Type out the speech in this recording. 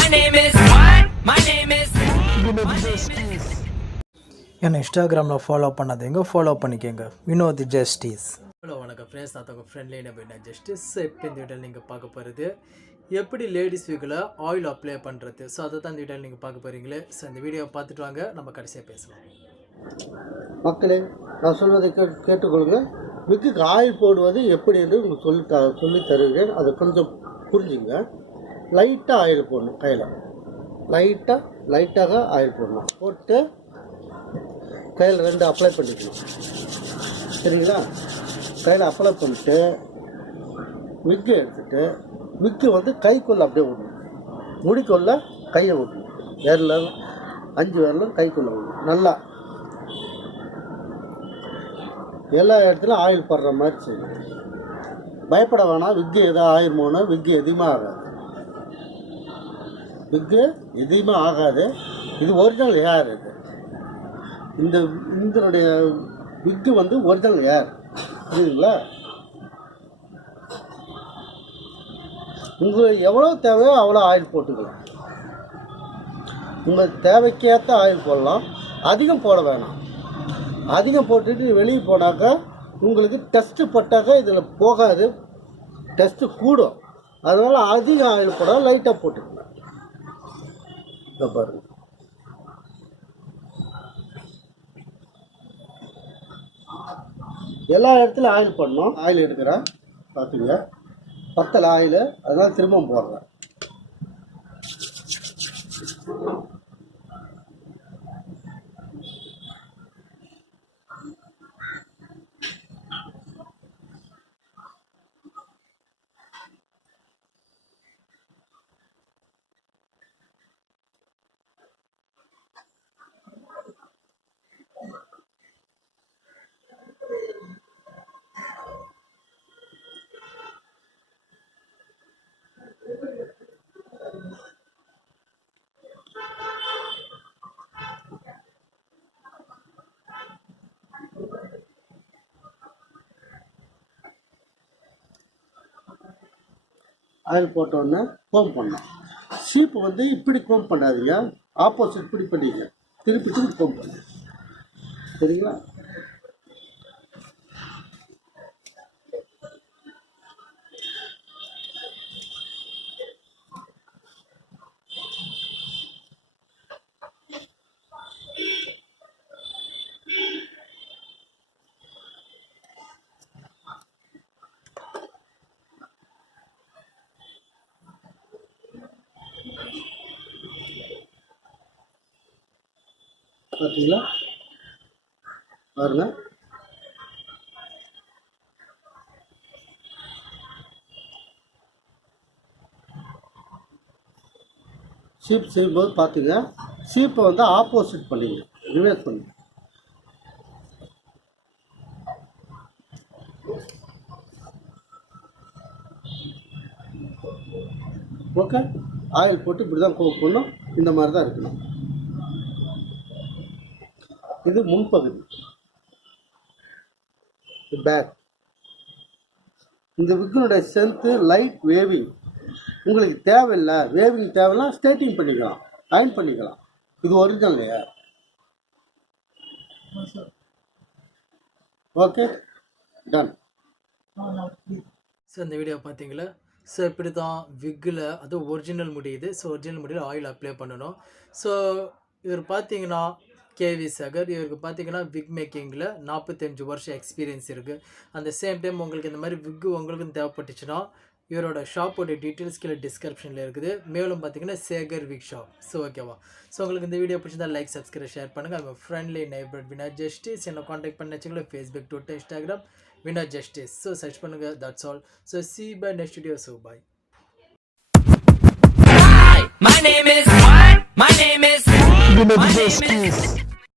My name is what? My name is என்னை இன்ஸ்டாகிராமில் follow பண்ணாதீங்க, ஃபாலோ பண்ணிக்கோங்க. வினோத் ஜஸ்டிஸ். ஹலோ வணக்கம் ஃப்ரெண்ட்ஸ், நான் உங்கள் ஃப்ரெண்ட்லி என்ன ஜஸ்டிஸ். இப்போ இந்த வீடியோவில் நீங்கள் பார்க்க போகிறது எப்படி லேடிஸ் வீக்கில் ஆயில் அப்ளை பண்ணுறது. ஸோ அதை தான் இந்த வீடியோவில் நீங்கள் பார்க்க போகிறீங்களே. ஸோ இந்த வீடியோவை பார்த்துட்டு வாங்க, நம்ம கடைசியாக பேசலாம். மக்களே, நான் சொல்வதை கேட்டுக்கொள்ளுங்க. விக்குக்கு ஆயில் போடுவது எப்படி என்று உங்களுக்கு சொல்லி தருகிறேன். அதை கொஞ்சம் புரிஞ்சுங்க. லைட்டாக ஆயில் போடணும். கையில் லைட்டாக ஆயில் போடணும். போட்டு கையில் 2 அப்ளை பண்ணிக்கணும். சரிங்களா? கையில் அப்ளை பண்ணிட்டு விக்கு எடுத்துகிட்டு விக்கு கைக்குள்ளே அப்படியே விடணும். முடிக்குள்ள கையை விடணும். விரல 5 விரலும் கைக்குள்ளே விடணும். நல்லா எல்லா இடத்துலையும் ஆயில் படுற மாதிரி செய்யணும். பயப்பட வேணாம். விக்கு எதாவது ஆயிருமோனா விக்கு எதுவுமே ஆகாது. விக்கு எதுவுமே ஆகாது. இது ஒரிஜினல் ஹேர். இது இதனுடைய விக்கு ஒரிஜினல் ஹேர். புரியுதுங்களா? உங்களுக்கு எவ்வளோ தேவையோ அவ்வளோ ஆயில் போட்டுக்கலாம். உங்கள் தேவைக்கேற்ற ஆயில் போடலாம். அதிகம் போட வேணாம். அதிகம் போட்டுட்டு வெளியே போனாக்கா உங்களுக்கு டெஸ்ட்டு பட்டாக்கா இதில் போகாது, டெஸ்ட்டு கூடும். அதனால் அதிகம் ஆயில் போட லைட்டாக போட்டுக்கலாம். இதை பாருங்கள். எல்லா இடத்துலையும் ஆயில் பண்ணணும். ஆயில் எடுக்கிறேன், பார்த்துங்க. பத்தலை ஆயில், அதனால் திரும்ப போடுறேன். ஆயில் போட்டோன்னே கோம் பண்ணணும். ஷீப்பு இப்படி கோம் பண்ணாதீங்க, ஆப்போசிட் இப்படி பண்ணிங்க. திருப்பி கோம் பண்ணுங்க. சரிங்களா? பார்த்தீங்களா? பாருங்க. ஷீப் செய்யும்போது பார்த்தீங்க, ஷீப்பை ஆப்போசிட் பண்ணிங்க, ரிவர்ஸ் பண்ணுங்க. ஓகே. ஆயில் போட்டு இப்படி தான் கோப் பண்ணணும். இந்த மாதிரி தான் இருக்கணும். இது முன்பகுதி, பேக். இந்த விக்கினுடைய ஸ்ட்ரென்த்து லைட் வேவிங். உங்களுக்கு தேவையில்லை, வேவிங் தேவைன்னா ஸ்ட்ரைட்டிங் பண்ணிக்கலாம், அயன் பண்ணிக்கலாம். இது ஒரிஜினல் இல்லையா? Okay, done. ஸோ இந்த வீடியோ பார்த்தீங்களா? ஸோ இப்படி தான் விக்கில் அது ஒரிஜினல் முடியுது. ஸோ ஒரிஜினல் முடியில் ஆயில் அப்ளை பண்ணணும். ஸோ இவர் பார்த்தீங்கன்னா கேவி சாகர். இவருக்கு பார்த்தீங்கன்னா விக் மேக்கிங்கில் 45 வருஷம் எக்ஸ்பீரியன்ஸ் இருக்குது. அந்த சேம் டைம் உங்களுக்கு இந்த மாதிரி விக்கு உங்களுக்கும் தேவைப்பட்டுச்சுன்னா இவரோட ஷாப்போட டீட்டெயில்ஸ் கீழே டிஸ்கிரிப்ஷனில் இருக்குது. மேலும் பார்த்தீங்கன்னா சேகர் விக் ஷாப். ஸோ ஓகேவா? ஸோ உங்களுக்கு இந்த வீடியோ பிடிச்சிருந்தா லைக், சப்ஸ்கிரைப், ஷேர் பண்ணுங்கள். அவங்க ஃப்ரெண்ட்லி நெய்பர் வினோத் ஜஸ்டிஸ். என்ன காண்டாக்ட் பண்ண வச்சுக்கலாம். Facebook, Twitter, Instagram Vinod Justice. So search பண்ணுங்கள். That's all. So see you by next video. So bye. My name is what? My name is Vinos Justice.